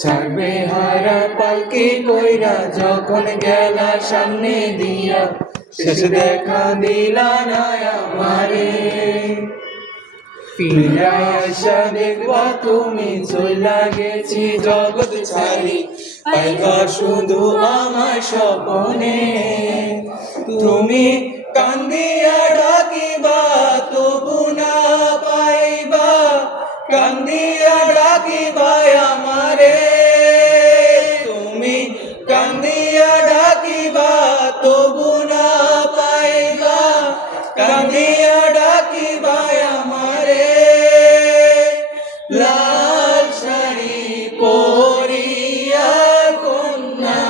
ছাড়বে হারা পালকি কইরা যখন গেলা সামনে দিয়া, শেষ দেখা দিলা না আমারে। ফিরা আইসা দেখবা তুমি চইলা গেছি জগৎ ছাড়ি, পাইবা শুধু আমার স্বপনে। তুমি কান্দিয়া ডাকিবা তবু না পাইবা, কান্দিয়া ডাকিবা আমারে। তুমি কান্দিয়া ডাকিবা তবু না পাইবা, কান্দিয়া ডাকিবা আমারে। লাল শাড়ি পরিয়া কন্যা